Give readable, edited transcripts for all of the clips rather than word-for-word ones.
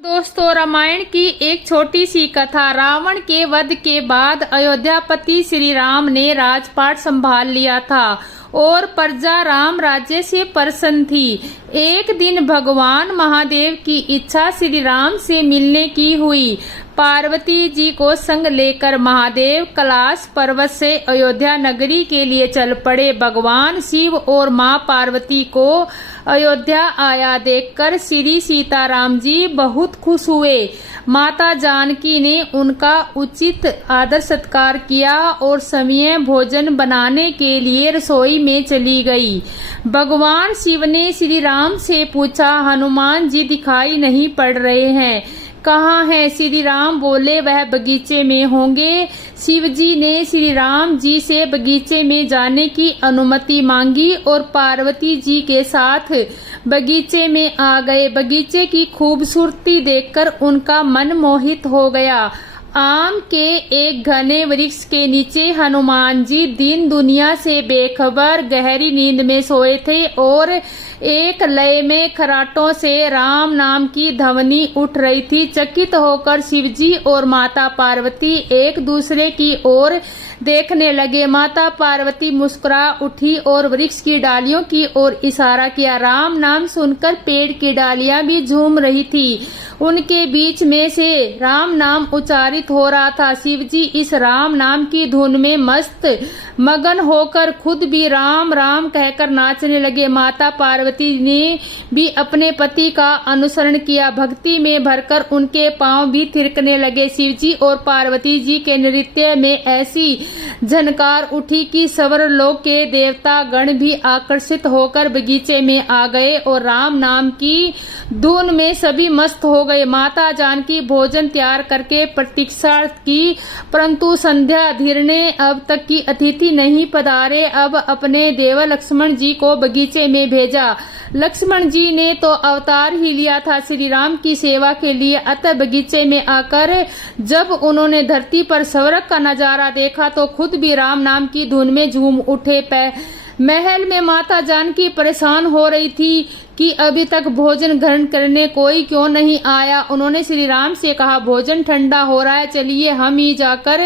दोस्तों, रामायण की एक छोटी सी कथा। रावण के वध के बाद अयोध्यापति श्री राम ने राजपाट संभाल लिया था और प्रजा राम राज्य से प्रसन्न थी। एक दिन भगवान महादेव की इच्छा श्री राम से मिलने की हुई। पार्वती जी को संग लेकर महादेव कैलाश पर्वत से अयोध्या नगरी के लिए चल पड़े। भगवान शिव और मां पार्वती को अयोध्या आया देखकर श्री सीताराम जी बहुत खुश हुए। माता जानकी ने उनका उचित आदर सत्कार किया और समय भोजन बनाने के लिए रसोई में चली गई। भगवान शिव ने श्री राम से पूछा, हनुमान जी दिखाई नहीं पड़ रहे हैं, कहाँ है? श्री राम बोले, वह बगीचे में होंगे। शिव जी ने श्री राम जी से बगीचे में जाने की अनुमति मांगी और पार्वती जी के साथ बगीचे में आ गए। बगीचे की खूबसूरती देखकर उनका मन मोहित हो गया। आम के एक घने वृक्ष के नीचे हनुमान जी दीन दुनिया से बेखबर गहरी नींद में सोए थे और एक लय में खराटों से राम नाम की ध्वनि उठ रही थी। चकित होकर शिवजी और माता पार्वती एक दूसरे की ओर देखने लगे। माता पार्वती मुस्कुरा उठी और वृक्ष की डालियों की ओर इशारा किया। राम नाम सुनकर पेड़ की डालियां भी झूम रही थी। उनके बीच में से राम नाम उच्चारित हो रहा था। शिवजी इस राम नाम की धुन में मस्त मगन होकर खुद भी राम राम कहकर नाचने लगे। माता पार्वती ने भी अपने पति का अनुसरण किया। भक्ति में भरकर उनके पांव भी थिरकने लगे। शिवजी और पार्वती जी के नृत्य में ऐसी झनकार उठी कि स्वर्गलोक के देवता गण भी आकर्षित होकर बगीचे में आ गए और राम नाम की धुन में सभी मस्त हो गए। माता जानकी भोजन तैयार करके प्रतीक्षा की, परंतु संध्या धीरने अब तक की अतिथि नहीं पधारे। अब अपने देवर लक्ष्मण जी को बगीचे में भेजा। लक्ष्मण जी ने तो अवतार ही लिया था श्री राम की सेवा के लिए। अतः बगीचे में आकर जब उन्होंने धरती पर स्वर्ग का नजारा देखा तो खुद भी राम नाम की धुन में झूम उठे। महल में माता जानकी परेशान हो रही थी कि अभी तक भोजन ग्रहण करने कोई क्यों नहीं आया। उन्होंने श्री राम से कहा, भोजन ठंडा हो रहा है, चलिए हम ही जाकर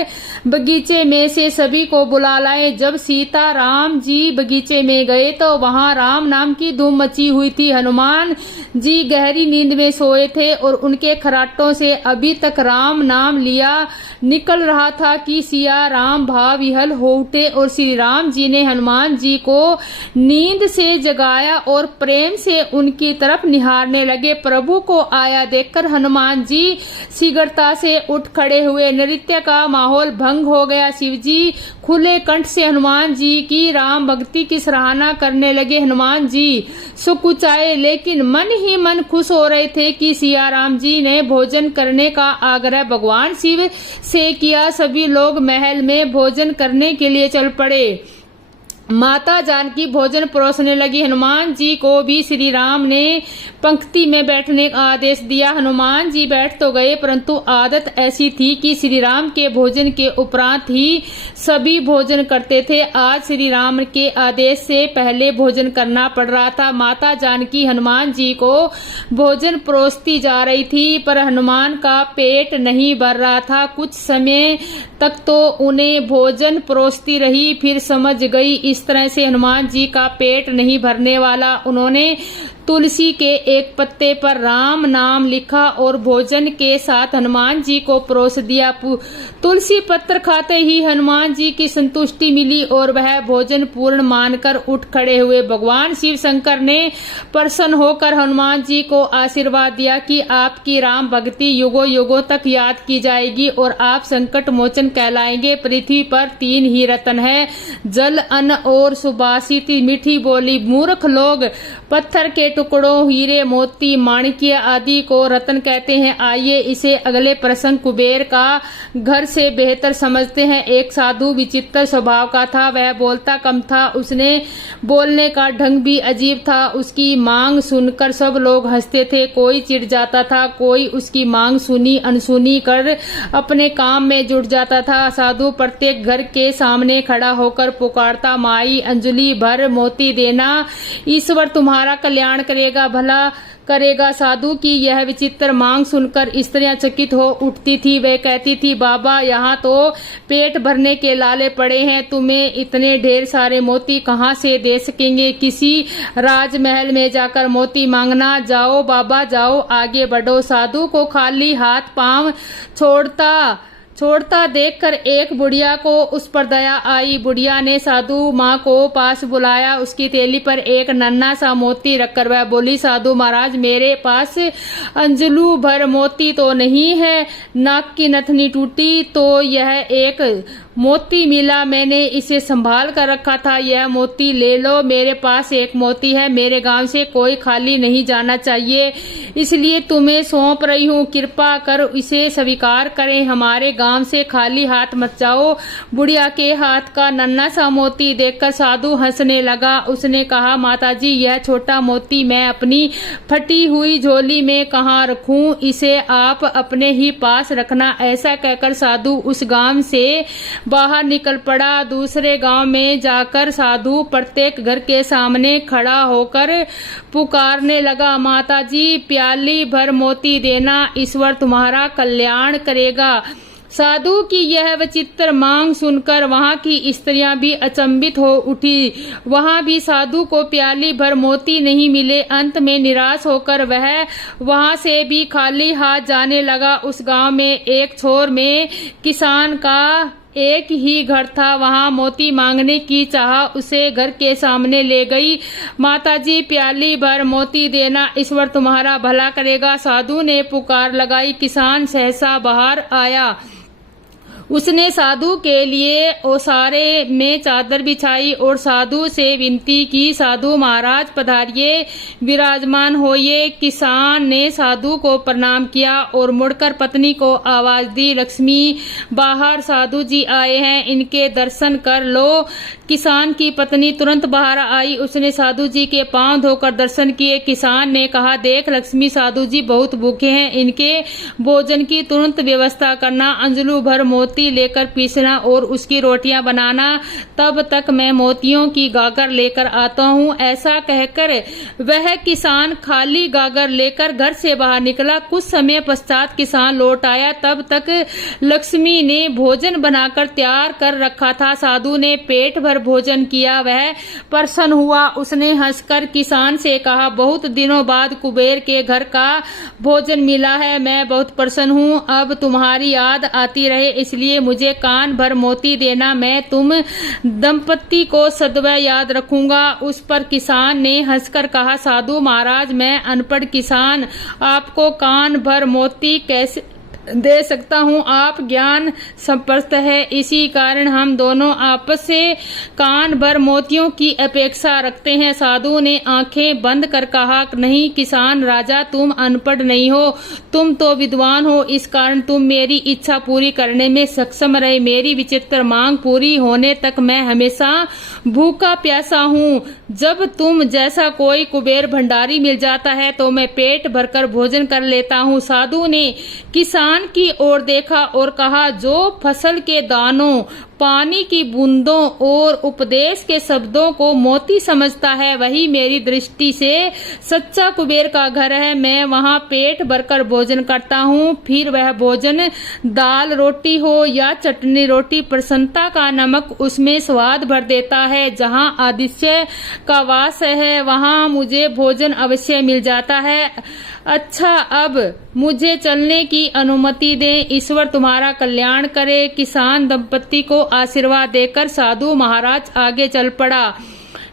बगीचे में से सभी को बुला लाए। जब सीता राम जी बगीचे में गए तो वहां राम नाम की धूम मची हुई थी। हनुमान जी गहरी नींद में सोए थे और उनके खराटों से अभी तक राम नाम लिया निकल रहा था कि सिया राम भाव विहल हो उठे और श्री राम जी ने हनुमान जी को नींद से जगाया और प्रेम से उनकी तरफ निहारने लगे। प्रभु को आया देखकर हनुमान जी शीघ्रता से उठ खड़े हुए। नृत्य का माहौल भंग हो गया। शिवजी खुले कंठ से हनुमान जी की राम भक्ति की सराहना करने लगे। हनुमान जी सुकुचाए लेकिन मन ही मन खुश हो रहे थे कि सिया राम जी ने भोजन करने का आग्रह भगवान शिव से किया। सभी लोग महल में भोजन करने के लिए चल पड़े। माता जानकी भोजन परोसने लगी। हनुमान जी को भी श्री राम ने पंक्ति में बैठने का आदेश दिया। हनुमान जी बैठ तो गए, परंतु आदत ऐसी थी कि श्री राम के भोजन के उपरांत ही सभी भोजन करते थे। आज श्री राम के आदेश से पहले भोजन करना पड़ रहा था। माता जानकी हनुमान जी को भोजन परोसती जा रही थी, पर हनुमान का पेट नहीं भर रहा था। कुछ समय तक तो उन्हें भोजन परोसती रही, फिर समझ गई इस तरह से हनुमान जी का पेट नहीं भरने वाला। उन्होंने तुलसी के एक पत्ते पर राम नाम लिखा और भोजन के साथ हनुमान जी को परोस दिया। तुलसी पत्र खाते ही हनुमान जी की संतुष्टि मिली और वह भोजन पूर्ण मानकर उठ खड़े हुए। भगवान शिव शंकर ने प्रसन्न होकर हनुमान जी को आशीर्वाद दिया कि आपकी राम भक्ति युगों युगों तक याद की जाएगी और आप संकट मोचन कहलाएंगे। पृथ्वी पर 3 ही रत्न है, जल, अन्न और सुभाषित मीठी बोली। मूर्ख लोग पत्थर के टुकड़ों, हीरे, मोती, माणिक्य आदि को रत्न कहते हैं। आइए इसे अगले प्रसंग कुबेर का घर से बेहतर समझते हैं। एक साधु विचित्र स्वभाव का था। वह बोलता कम था, उसने बोलने का ढंग भी अजीब था। उसकी मांग सुनकर सब लोग हंसते थे। कोई चिढ़ जाता था, कोई उसकी मांग सुनी अनसुनी कर अपने काम में जुट जाता था। साधु प्रत्येक घर के सामने खड़ा होकर पुकारता, माई अंजलि भर मोती देना, ईश्वर तुम्हारा तुम्हारा कल्याण करेगा, भला करेगा। साधु की यह विचित्र मांग सुनकर स्त्रियां चकित हो उठती थी। वे कहती थी, बाबा यहाँ तो पेट भरने के लाले पड़े हैं, तुम्हें इतने ढेर सारे मोती कहाँ से दे सकेंगे? किसी राजमहल में जाकर मोती मांगना। जाओ बाबा जाओ, आगे बढ़ो। साधु को खाली हाथ पांव छोड़ता देखकर एक बुढ़िया को उस पर दया आई। बुढ़िया ने साधु माँ को पास बुलाया। उसकी थैली पर एक नन्हा सा मोती रखकर वह बोली, साधु महाराज मेरे पास अंजलू भर मोती तो नहीं है, नाक की नथनी टूटी तो यह एक मोती मिला, मैंने इसे संभाल कर रखा था, यह मोती ले लो। मेरे पास एक मोती है, मेरे गांव से कोई खाली नहीं जाना चाहिए, इसलिए तुम्हें सौंप रही हूँ, कृपा कर इसे स्वीकार करें, हमारे गांव से खाली हाथ मत जाओ। बुढ़िया के हाथ का नन्हा सा मोती देखकर साधु हंसने लगा। उसने कहा, माताजी यह छोटा मोती मैं अपनी फटी हुई झोली में कहाँ रखूं, इसे आप अपने ही पास रखना। ऐसा कहकर साधु उस गांव से बाहर निकल पड़ा। दूसरे गांव में जाकर साधु प्रत्येक घर के सामने खड़ा होकर पुकारने लगा, माताजी प्याली भर मोती देना, ईश्वर तुम्हारा कल्याण करेगा। साधु की यह विचित्र मांग सुनकर वहां की स्त्रियां भी अचंभित हो उठी। वहां भी साधु को प्याली भर मोती नहीं मिले। अंत में निराश होकर वह वहां से भी खाली हाथ जाने लगा। उस गांव में एक छोर में किसान का एक ही घर था। वहां मोती मांगने की चाह उसे घर के सामने ले गई। माताजी प्याली भर मोती देना, ईश्वर तुम्हारा भला करेगा। साधु ने पुकार लगाई। किसान सहसा बाहर आया। उसने साधु के लिए ओसारे में चादर बिछाई और साधु से विनती की, साधु महाराज पधारिए, विराजमान होइए। किसान ने साधु को प्रणाम किया और मुड़कर पत्नी को आवाज दी, लक्ष्मी बाहर साधु जी आए हैं, इनके दर्शन कर लो। किसान की पत्नी तुरंत बाहर आई। उसने साधु जी के पांव धोकर दर्शन किए। किसान ने कहा, देख लक्ष्मी साधु जी बहुत भूखे हैं, इनके भोजन की तुरंत व्यवस्था करना, अंजलू भर मोती लेकर पीसना और उसकी रोटियां बनाना, तब तक मैं मोतियों की गागर लेकर आता हूँ। ऐसा कहकर वह किसान खाली गागर लेकर घर से बाहर निकला। कुछ समय पश्चात किसान लौट आया। तब तक लक्ष्मी ने भोजन बनाकर तैयार कर रखा था। साधु ने पेट भर भोजन किया। वह प्रसन्न हुआ। उसने हंसकर किसान से कहा, बहुत दिनों बाद कुबेर के घर का भोजन मिला है, मैं बहुत प्रसन्न हूँ। अब तुम्हारी याद आती रहे इसलिए मुझे कान भर मोती देना, मैं तुम दंपत्ति को सदैव याद रखूंगा। उस पर किसान ने हंसकर कहा, साधु महाराज मैं अनपढ़ किसान आपको कान भर मोती कैसे दे सकता हूँ, आप ज्ञान संपन्न है, इसी कारण हम दोनों आपस से कान भर मोतियों की अपेक्षा रखते हैं। साधु ने आंखें बंद कर कहा, नहीं किसान राजा, तुम अनपढ़ नहीं हो, तुम तो विद्वान हो, इस कारण तुम मेरी इच्छा पूरी करने में सक्षम रहे। मेरी विचित्र मांग पूरी होने तक मैं हमेशा भूखा प्यासा हूँ। जब तुम जैसा कोई कुबेर भंडारी मिल जाता है तो मैं पेट भरकर भोजन कर लेता हूँ। साधु ने किसान की ओर देखा और कहा, जो फसल के दानों, पानी की बूंदों और उपदेश के शब्दों को मोती समझता है, वही मेरी दृष्टि से सच्चा कुबेर का घर है। मैं वहां पेट भरकर भोजन करता हूँ, फिर वह भोजन दाल रोटी हो या चटनी रोटी, प्रसन्नता का नमक उसमें स्वाद भर देता है। जहां आदित्य का वास है वहां मुझे भोजन अवश्य मिल जाता है। अच्छा, अब मुझे चलने की अनुमति दें, ईश्वर तुम्हारा कल्याण करे। किसान दंपत्ति को आशीर्वाद देकर साधु महाराज आगे चल पड़ा।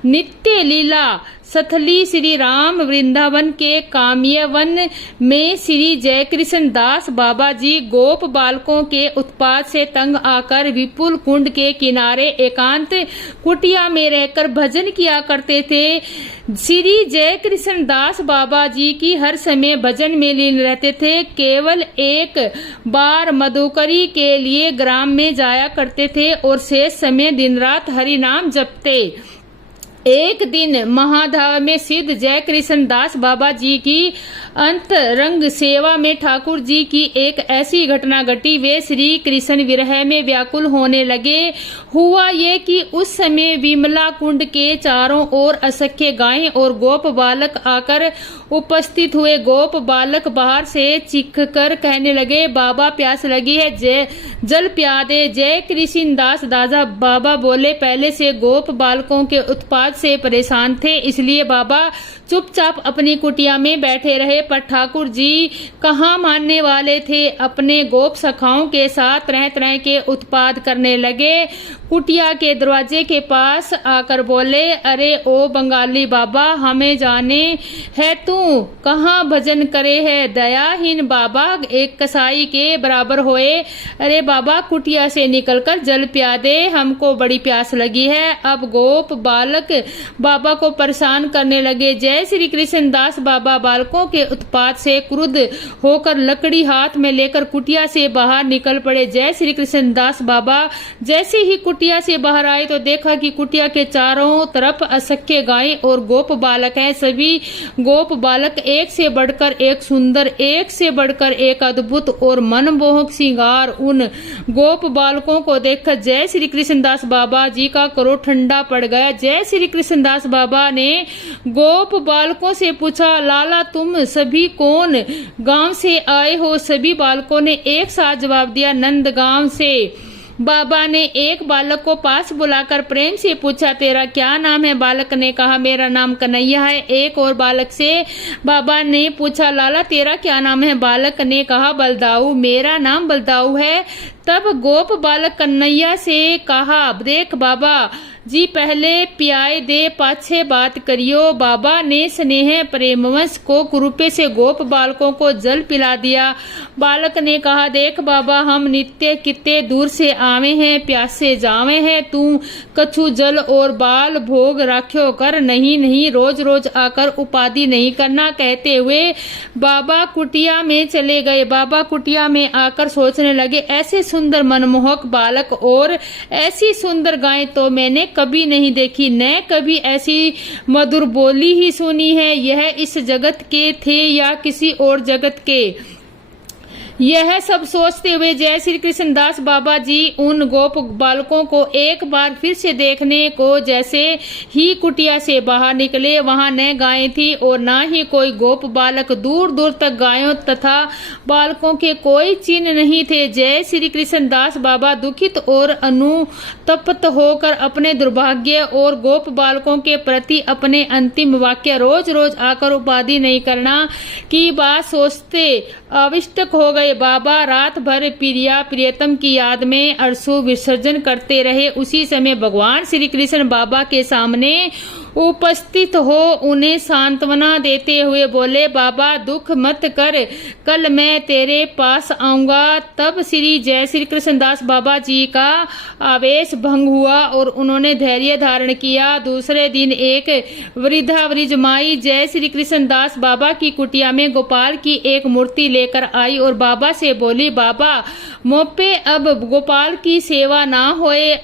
नित्य लीला सथली श्री राम वृंदावन के काम्यवन में श्री जयकृष्ण दास बाबा जी गोप बालकों के उत्पात से तंग आकर विपुल कुंड के किनारे एकांत कुटिया में रहकर भजन किया करते थे। श्री जयकृष्ण दास बाबा जी की हर समय भजन में लीन रहते थे। केवल एक बार मधुकरी के लिए ग्राम में जाया करते थे और शेष समय दिन रात हरि नाम जपते। एक दिन महाधाव में सिद्ध जय कृष्ण दास बाबा जी की अंतरंग सेवा में ठाकुर जी की एक ऐसी घटना घटी। वे श्री कृष्ण विरह में व्याकुल होने लगे। हुआ ये कि उस समय विमला कुंड के चारों ओर असंख्य गायें और गोप बालक आकर उपस्थित हुए। गोप बालक बाहर से चीख कर कहने लगे, बाबा प्यास लगी है, जल पिया दे। जय कृष्ण दास दादा बाबा बोले, पहले से गोप बालकों के उत्पात से परेशान थे, इसलिए बाबा चुपचाप अपनी कुटिया में बैठे रहे। पर ठाकुर जी कहाँ मानने वाले थे, अपने गोप सखाओं के साथ तरह तरह के उत्पाद करने लगे। कुटिया के दरवाजे के पास आकर बोले, अरे ओ बंगाली बाबा, हमें जाने है तू कहाँ भजन करे है। दयाहीन बाबा एक कसाई के बराबर होए। अरे बाबा, कुटिया से निकलकर जल पिया दे, हमको बड़ी प्यास लगी है। अब गोप बालक बाबा को परेशान करने लगे। जय श्री कृष्ण दास बाबा बालकों के उत्पात से क्रुद्ध होकर लकड़ी हाथ में लेकर कुटिया से बाहर निकल पड़े। जय श्री कृष्ण दास बाबा जैसे ही कुटिया से बाहर आए तो देखा कि कुटिया के चारों तरफ असंख्य गायें और गोप बालक हैं। सभी गोप बालक एक से बढ़कर एक सुंदर, एक से बढ़कर एक अद्भुत और मनमोहक श्रृंगार। उन गोप बालकों को देखकर जय श्री कृष्ण दास बाबा जी का क्रोध ठंडा पड़ गया। जय श्री कृष्ण दास बाबा ने गोप बालकों से पूछा, लाला तुम सभी कौन गांव से आए हो? सभी बालकों ने एक साथ जवाब दिया, नंदगांव से। बाबा ने एक बालक को पास बुलाकर प्रेम से पूछा, तेरा क्या नाम है? बालक ने कहा, मेरा नाम कन्हैया है। एक और बालक से बाबा ने पूछा, लाला तेरा क्या नाम है? बालक ने कहा, बलदाऊ। मेरा नाम बलदाऊ है। तब गोप बालक कन्हैया से कहा, देख बाबा जी, पहले पियाए दे, पाछे बात करियो। बाबा ने स्नेह प्रेमवश को कुरूपे से गोप बालकों को जल पिला दिया। बालक ने कहा, देख बाबा, हम नित्य कितने दूर से आवे हैं, प्यासे जावे हैं, तू कछु जल और बाल भोग राख्यो कर। नहीं नहीं, रोज रोज आकर उपाधि नहीं करना। कहते हुए बाबा कुटिया में चले गए। बाबा कुटिया में आकर सोचने लगे, ऐसे सुंदर मनमोहक बालक और ऐसी सुंदर गाय तो मैंने कभी नहीं देखी, न कभी ऐसी मधुर बोली ही सुनी है। यह इस जगत के थे या किसी और जगत के? यह सब सोचते हुए जय श्री कृष्ण दास बाबा जी उन गोप बालकों को एक बार फिर से देखने को जैसे ही कुटिया से बाहर निकले, वहां न गायें थी और न ही कोई गोप बालक। दूर दूर तक गायों तथा बालकों के कोई चिन्ह नहीं थे। जय श्री कृष्ण दास बाबा दुखित और अनुतप्त होकर अपने दुर्भाग्य और गोप बालकों के प्रति अपने अंतिम वाक्य, रोज रोज आकर उपाधि नहीं करना की बात सोचते अविष्टक हो गए। बाबा रात भर प्रिया प्रियतम की याद में अश्रु विसर्जन करते रहे। उसी समय भगवान श्री कृष्ण बाबा के सामने उपस्थित हो उन्हें सांत्वना देते हुए बोले, बाबा दुख मत कर, कल मैं तेरे पास आऊंगा। तब श्री जय श्री कृष्ण दास बाबा जी का आवेश भंग हुआ और उन्होंने धैर्य धारण किया। दूसरे दिन एक वृद्धा वृजमाई जय श्री कृष्ण दास बाबा की कुटिया में गोपाल की एक मूर्ति लेकर आई और बाबा से बोली, बाबा मोपे अब गोपाल की सेवा ना होए।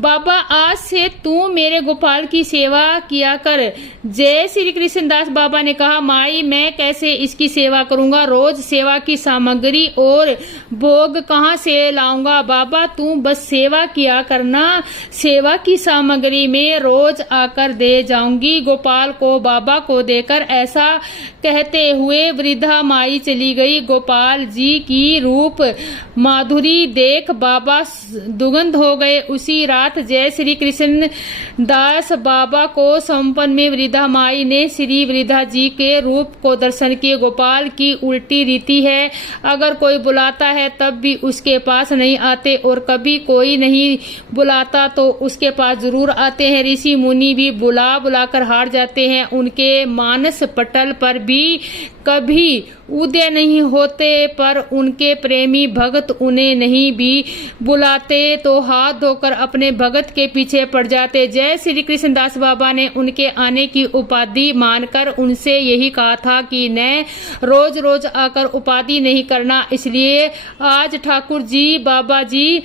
बाबा आज से तू मेरे गोपाल की सेवा किया कर। जय श्री कृष्ण दास बाबा ने कहा, माई मैं कैसे इसकी सेवा करूंगा? रोज सेवा की सामग्री और भोग कहाँ से लाऊंगा? बाबा तू बस सेवा किया करना, सेवा की सामग्री में रोज आकर दे जाऊंगी। गोपाल को बाबा को देकर ऐसा कहते हुए वृद्धा माई चली गई। गोपाल जी की रूप माधुरी देख बाबा दुगंध हो गए। उसी रात जय श्री कृष्ण दास बाबा को संपन्न में वृद्धा माई ने श्री वृद्धा जी के रूप को दर्शन किए। गोपाल की उल्टी रीति है, अगर कोई बुलाता है तब भी उसके पास नहीं आते और कभी कोई नहीं बुलाता तो उसके पास जरूर आते हैं। ऋषि मुनि भी बुला बुलाकर हार जाते हैं, उनके मानस पटल पर भी कभी उदय नहीं होते, पर उनके प्रेमी भक्त उन्हें नहीं भी बुलाते तो हाथ धोकर अपने भगत के पीछे पड़ जाते। जय श्री कृष्ण दास बाबा ने उनके आने की उपाधि मानकर उनसे यही कहा था कि न रोज रोज आकर उपाधि नहीं करना। इसलिए आज ठाकुर जी बाबा जी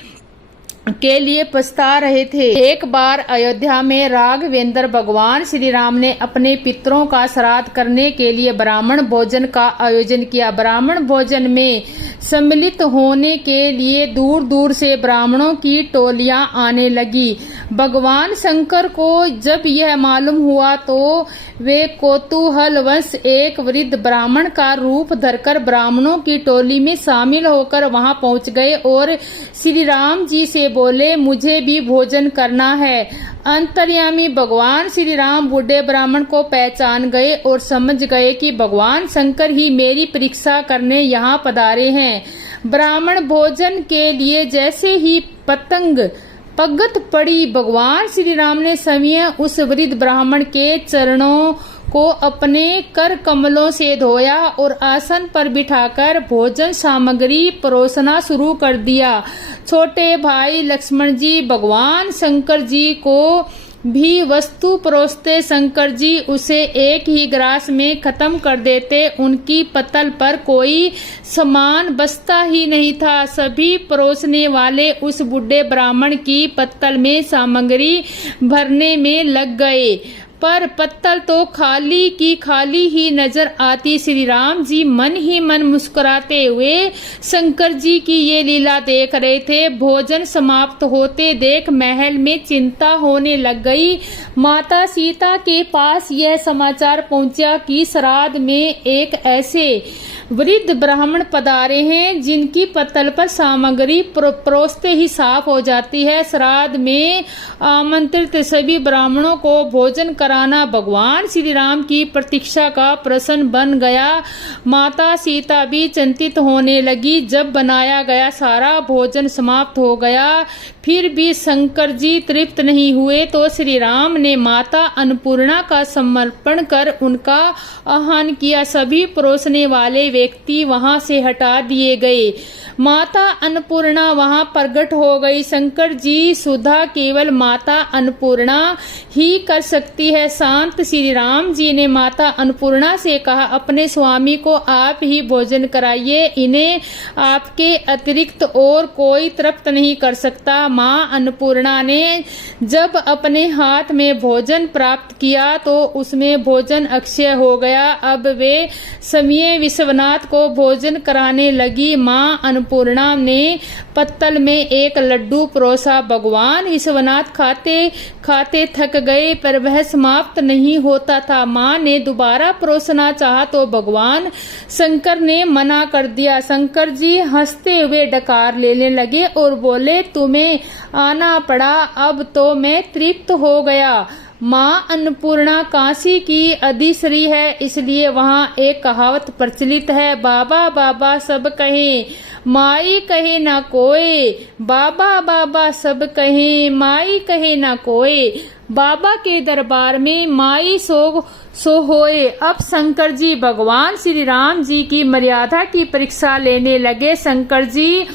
के लिए पछता रहे थे। एक बार अयोध्या में राघवेंद्र भगवान श्री राम ने अपने पितरों का श्राद्ध करने के लिए ब्राह्मण भोजन का आयोजन किया। ब्राह्मण भोजन में सम्मिलित होने के लिए दूर दूर से ब्राह्मणों की टोलियां आने लगी। भगवान शंकर को जब यह मालूम हुआ तो वे कौतूहलवश एक वृद्ध ब्राह्मण का रूप धरकर ब्राह्मणों की टोली में शामिल होकर वहां पहुंच गए और श्री राम जी से बोले, मुझे भी भोजन करना है। अंतर्यामी भगवान श्री राम बूढ़े ब्राह्मण को पहचान गए और समझ गए कि भगवान शंकर ही मेरी परीक्षा करने यहाँ पधारे हैं। ब्राह्मण भोजन के लिए जैसे ही पगत पड़ी, भगवान श्री राम ने स्वयं उस वृद्ध ब्राह्मण के चरणों को अपने कर कमलों से धोया और आसन पर बिठाकर भोजन सामग्री परोसना शुरू कर दिया। छोटे भाई लक्ष्मण जी भगवान शंकर जी को भी वस्तु परोसते। शंकर जी उसे एक ही ग्रास में खत्म कर देते। उनकी पत्तल पर कोई सामान बचता ही नहीं था। सभी परोसने वाले उस बूढ़े ब्राह्मण की पत्तल में सामग्री भरने में लग गए, पर पत्तल तो खाली की खाली ही नजर आती। श्री राम जी मन ही मन मुस्कुराते हुए शंकर जी की ये लीला देख रहे थे। भोजन समाप्त होते देख महल में चिंता होने लग गई। माता सीता के पास यह समाचार पहुंचा कि श्राद्ध में एक ऐसे वृद्ध ब्राह्मण पधारे हैं जिनकी पत्तल पर सामग्री परोसते ही साफ हो जाती है। श्राद्ध में आमंत्रित सभी ब्राह्मणों को भोजन कराना भगवान श्री राम की प्रतीक्षा का प्रश्न बन गया। माता सीता भी चिंतित होने लगी। जब बनाया गया सारा भोजन समाप्त हो गया, फिर भी शंकर जी तृप्त नहीं हुए तो श्री राम ने माता अन्नपूर्णा का समर्पण कर उनका आह्वान किया। सभी परोसने वाले व्यक्ति वहां से हटा दिए गए। माता अन्नपूर्णा वहां प्रकट हो गई। शंकर जी सुधा केवल माता अन्नपूर्णा ही कर सकती है। शांत श्री राम जी ने माता अन्नपूर्णा से कहा, अपने स्वामी को आप ही भोजन कराइए, इन्हें आपके अतिरिक्त और कोई तृप्त नहीं कर सकता। माँ अन्नपूर्णा ने जब अपने हाथ में भोजन प्राप्त किया तो उसमें भोजन अक्षय हो गया। अब वे समय विश्वनाथ को भोजन कराने लगी। माँ अन्नपूर्णा ने पत्तल में एक लड्डू परोसा। भगवान विश्वनाथ खाते खाते थक गए, पर वह समाप्त नहीं होता था। माँ ने दोबारा परोसना चाहा तो भगवान शंकर ने मना कर दिया। शंकर जी हंसते हुए डकार लेने लगे और बोले, तुम्हें आना पड़ा, अब तो मैं तृप्त हो गया। माँ अन्नपूर्णा काशी की अधिश्री है, इसलिए वहाँ एक कहावत प्रचलित है, बाबा बाबा सब कहे माई कहे ना कोई, बाबा बाबा सब कहे माई कहे ना कोई। बाबा के दरबार में माई सो होए। अब शंकर जी भगवान श्री राम जी की मर्यादा की परीक्षा लेने लगे। शंकर जी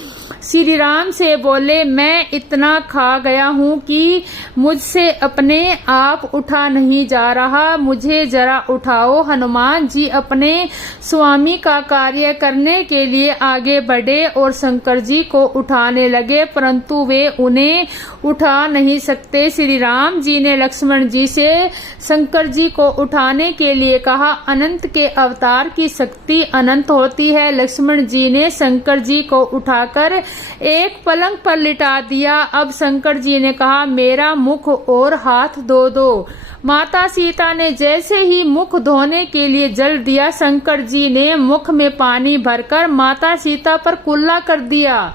श्री राम से बोले, मैं इतना खा गया हूँ कि मुझसे अपने आप उठा नहीं जा रहा, मुझे जरा उठाओ। हनुमान जी अपने स्वामी का कार्य करने के लिए आगे बढ़े और शंकर जी को उठाने लगे, परंतु वे उन्हें उठा नहीं सकते। श्री राम जी ने लक्ष्मण जी से शंकर जी को उठाने के लिए कहा। अनंत के अवतार की शक्ति अनंत होती है। लक्ष्मण जी ने शंकर जी को उठाकर एक पलंग पर लिटा दिया। अब शंकर जी ने कहा, मेरा मुख और हाथ धो दो। माता सीता ने जैसे ही मुख धोने के लिए जल दिया, शंकर जी ने मुख में पानी भरकर माता सीता पर कुल्ला कर दिया।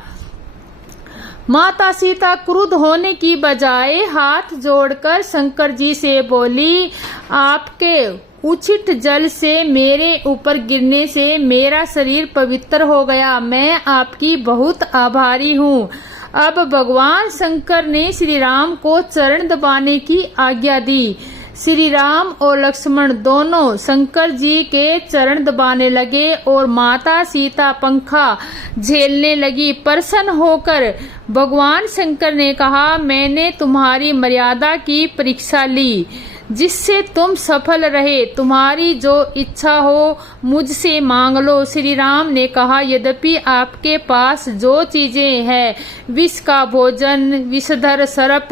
माता सीता क्रुद्ध होने की बजाय हाथ जोड़कर शंकर जी से बोली, आपके उचित जल से मेरे ऊपर गिरने से मेरा शरीर पवित्र हो गया, मैं आपकी बहुत आभारी हूँ। अब भगवान शंकर ने श्री राम को चरण दबाने की आज्ञा दी। श्री राम और लक्ष्मण दोनों शंकर जी के चरण दबाने लगे और माता सीता पंखा झेलने लगी। प्रसन्न होकर भगवान शंकर ने कहा, मैंने तुम्हारी मर्यादा की परीक्षा ली। जिससे तुम सफल रहे। तुम्हारी जो इच्छा हो मुझसे मांग लो। श्री राम ने कहा, यद्यपि आपके पास जो चीजें हैं, विष का भोजन, विषधर सर्प,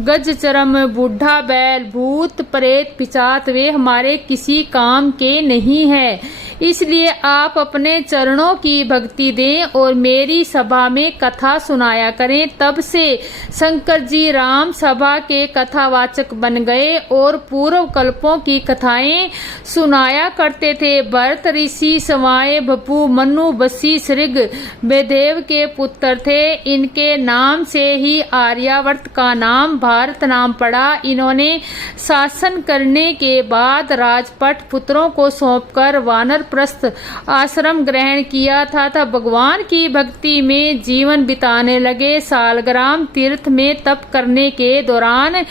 गजचरम, बूढ़ा बैल, भूत प्रेत पिशाच, वे हमारे किसी काम के नहीं है। इसलिए आप अपने चरणों की भक्ति दें और मेरी सभा में कथा सुनाया करें। तब से शंकर जी राम सभा के कथावाचक बन गए और पूर्व कल्पों की कथाएं सुनाया करते थे। भरत ऋषि सवाए भपू मनु बसी श्रृग वेदेव के पुत्र थे। इनके नाम से ही आर्यावर्त का नाम भारत नाम पड़ा। इन्होंने शासन करने के बाद राजपट पुत्रों को सौंपकर वानर प्रस्थ आश्रम ग्रहण किया था। भगवान की भक्ति में जीवन बिताने लगे। सालग्राम तीर्थ में तप करने के दौरान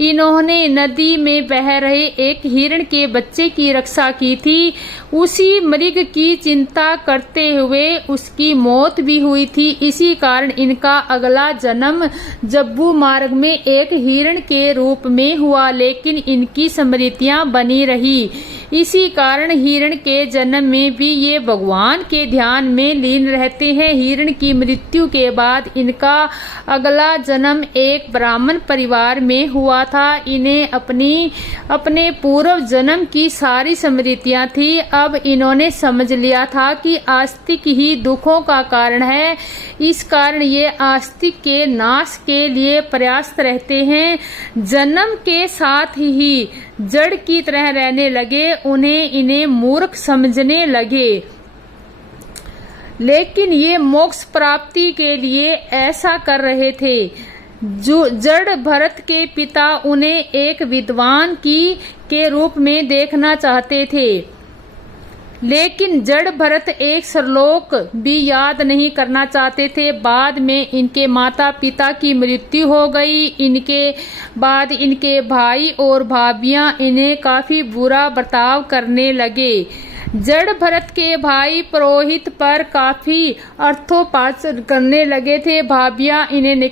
इन्होंने नदी में बह रहे एक हिरण के बच्चे की रक्षा की थी। उसी मृग की चिंता करते हुए उसकी मौत भी हुई थी। इसी कारण इनका अगला जन्म जम्बू मार्ग में एक हिरण के रूप में हुआ, लेकिन इनकी स्मृतियां बनी रही। इसी कारण हिरण के जन्म में भी ये भगवान के ध्यान में लीन रहते हैं। हिरण की मृत्यु के बाद इनका अगला जन्म एक ब्राह्मण परिवार में हुआ था। इन्हें अपने पूर्व जन्म की सारी स्मृतियां थी। अब इन्होंने समझ लिया था कि आस्तिक ही दुखों का कारण है। इस कारण ये आस्तिक के नाश के लिए प्रयास रहते हैं। जन्म के साथ ही जड़ की तरह रहने लगे। इन्हें मूर्ख समझने लगे, लेकिन ये मोक्ष प्राप्ति के लिए ऐसा कर रहे थे। जो जड़ भरत के पिता उन्हें एक विद्वान के रूप में देखना चाहते थे, लेकिन जड़ भरत एक श्लोक भी याद नहीं करना चाहते थे। बाद में इनके माता पिता की मृत्यु हो गई। इनके बाद इनके भाई और भाभियां इन्हें काफी बुरा बर्ताव करने लगे। जड़ भरत के भाई पुरोहित पर काफी अर्थोपात करने लगे थे। भाभियां इन्हें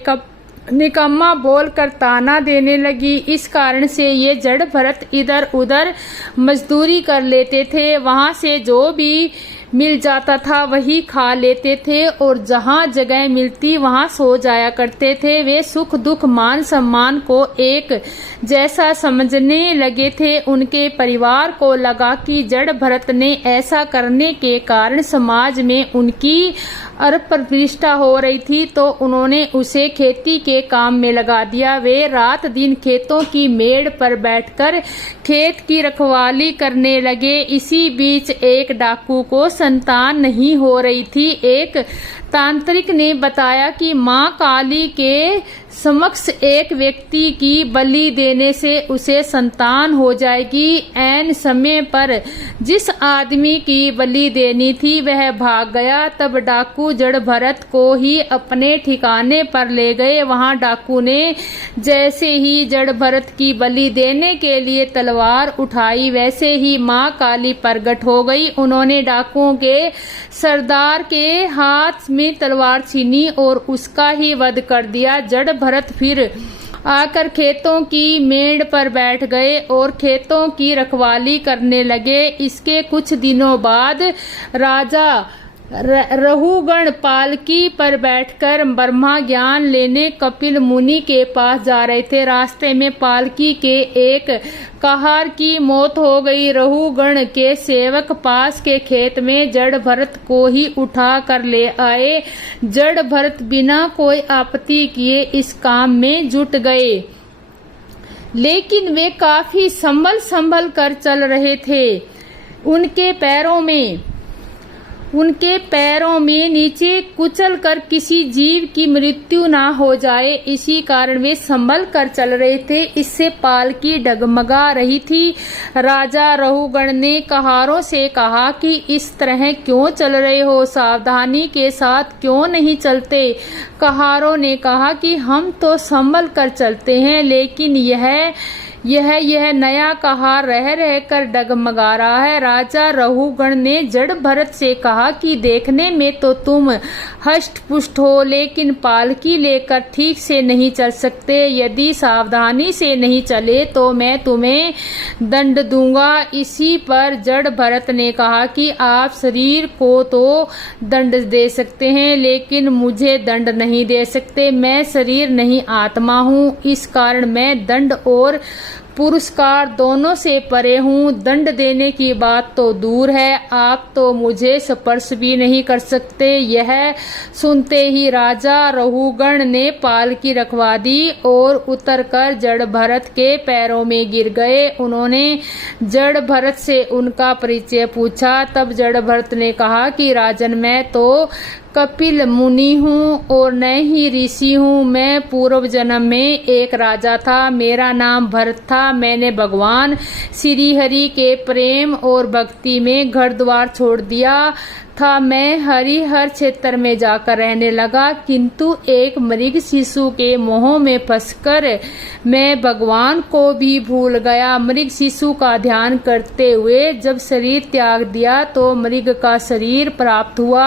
निकम्मा बोलकर ताना देने लगी। इस कारण से ये जड़ भरत इधर उधर मजदूरी कर लेते थे। वहां से जो भी मिल जाता था वही खा लेते थे और जहां जगह मिलती वहां सो जाया करते थे। वे सुख दुख मान सम्मान को एक जैसा समझने लगे थे। उनके परिवार को लगा कि जड़ भरत ने ऐसा करने के कारण समाज में उनकी अप्रतिष्ठा हो रही थी, तो उन्होंने उसे खेती के काम में लगा दिया। वे रात दिन खेतों की मेड़ पर बैठकर खेत की रखवाली करने लगे। इसी बीच एक डाकू को संतान नहीं हो रही थी। एक तांत्रिक ने बताया कि मां काली के समक्ष एक व्यक्ति की बलि देने से उसे संतान हो जाएगी। ऐन समय पर जिस आदमी की बलि देनी थी वह भाग गया। तब डाकू जड़ भरत को ही अपने ठिकाने पर ले गए। वहां डाकू ने जैसे ही जड़ भरत की बलि देने के लिए तलवार उठाई, वैसे ही मां काली प्रकट हो गई। उन्होंने डाकुओं के सरदार के हाथ में तलवार छीनी और उसका ही वध कर दिया। जड़ भरत फिर आकर खेतों की मेड़ पर बैठ गए और खेतों की रखवाली करने लगे। इसके कुछ दिनों बाद राजा रहुगण पालकी पर बैठकर ब्रह्मा ज्ञान लेने कपिल मुनि के पास जा रहे थे। रास्ते में पालकी के एक कहार की मौत हो गई। रहुगण के सेवक पास के खेत में जड़ भरत को ही उठा कर ले आए। जड़ भरत बिना कोई आपत्ति किए इस काम में जुट गए, लेकिन वे काफी संभल कर चल रहे थे। उनके पैरों में नीचे कुचल कर किसी जीव की मृत्यु ना हो जाए, इसी कारण वे संभल कर चल रहे थे। इससे पालकी डगमगा रही थी। राजा रहुगण ने कहारों से कहा कि इस तरह क्यों चल रहे हो, सावधानी के साथ क्यों नहीं चलते। कहारों ने कहा कि हम तो संभल कर चलते हैं, लेकिन यह नया कहा रह रह कर डगमगा रहा है। राजा रहुगण ने जड़ भरत से कहा कि देखने में तो तुम हष्ट पुष्ट हो, लेकिन पालकी लेकर ठीक से नहीं चल सकते। यदि सावधानी से नहीं चले तो मैं तुम्हें दंड दूंगा। इसी पर जड़ भरत ने कहा कि आप शरीर को तो दंड दे सकते हैं, लेकिन मुझे दंड नहीं दे सकते। मैं शरीर नहीं आत्मा हूँ, इस कारण मैं दंड और पुरस्कार दोनों से परे हूँ। दंड देने की बात तो दूर है, आप तो मुझे स्पर्श भी नहीं कर सकते। यह सुनते ही राजा रहुगण ने पालकी रखवा दी और उतरकर जड़ भरत के पैरों में गिर गए। उन्होंने जड़ भरत से उनका परिचय पूछा। तब जड़ भरत ने कहा कि राजन, मैं तो कपिल मुनि हूँ और न ही ऋषि हूँ। मैं पूर्व जन्म में एक राजा था, मेरा नाम भरत था। मैंने भगवान श्री हरि के प्रेम और भक्ति में घर द्वार छोड़ दिया था। मैं हरिहर क्षेत्र में जाकर रहने लगा, किंतु एक मृग शिशु के मोह में फंसकर मैं भगवान को भी भूल गया। मृग शिशु का ध्यान करते हुए जब शरीर त्याग दिया तो मृग का शरीर प्राप्त हुआ।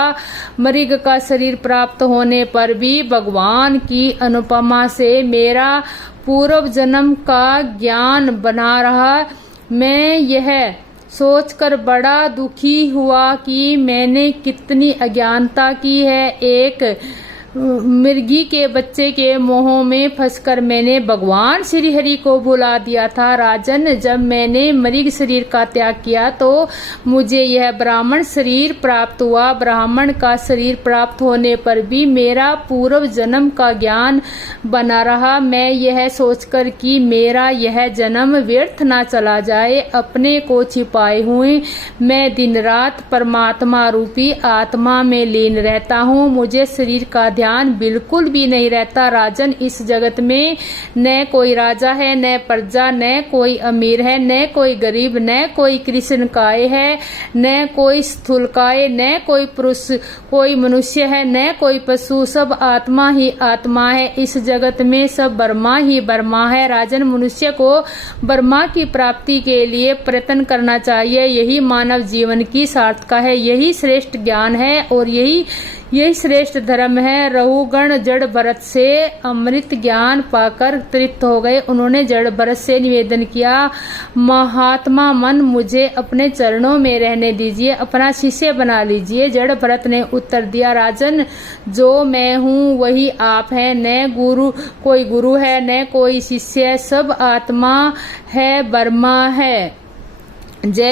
मृग का शरीर प्राप्त होने पर भी भगवान की अनुपमा से मेरा पूर्व जन्म का ज्ञान बना रहा। मैं यह सोचकर बड़ा दुखी हुआ कि मैंने कितनी अज्ञानता की है। एक मिर्गी के बच्चे के मोह में फंसकर मैंने भगवान श्री हरि को भुला दिया था। राजन, जब मैंने मृग शरीर का त्याग किया तो मुझे यह ब्राह्मण शरीर प्राप्त हुआ। ब्राह्मण का शरीर प्राप्त होने पर भी मेरा पूर्व जन्म का ज्ञान बना रहा। मैं यह सोचकर कि मेरा यह जन्म व्यर्थ ना चला जाए, अपने को छिपाए हुए मैं दिन रात परमात्मा रूपी आत्मा में लीन रहता हूँ। मुझे शरीर का ध्यान बिल्कुल भी नहीं रहता। राजन, इस जगत में न कोई राजा है, न प्रजा, न कोई अमीर है, न कोई गरीब, न कोई कृष्णकाय है, न कोई स्थूलकाय, न कोई पुरुष, कोई मनुष्य है, न कोई पशु। सब आत्मा ही आत्मा है। इस जगत में सब ब्रह्मा ही ब्रह्मा है। राजन, मनुष्य को ब्रह्मा की प्राप्ति के लिए प्रयत्न करना चाहिए। यही मानव जीवन की सार्थकता है, यही श्रेष्ठ ज्ञान है और यही श्रेष्ठ धर्म है। रहुगण जड़ भरत से अमृत ज्ञान पाकर तृप्त हो गए। उन्होंने जड़ भरत से निवेदन किया, महात्मा मन, मुझे अपने चरणों में रहने दीजिए, अपना शिष्य बना लीजिए। जड़ भरत ने उत्तर दिया, राजन, जो मैं हूँ वही आप हैं। न कोई गुरु है, न कोई शिष्य, सब आत्मा है, ब्रह्मा है। जय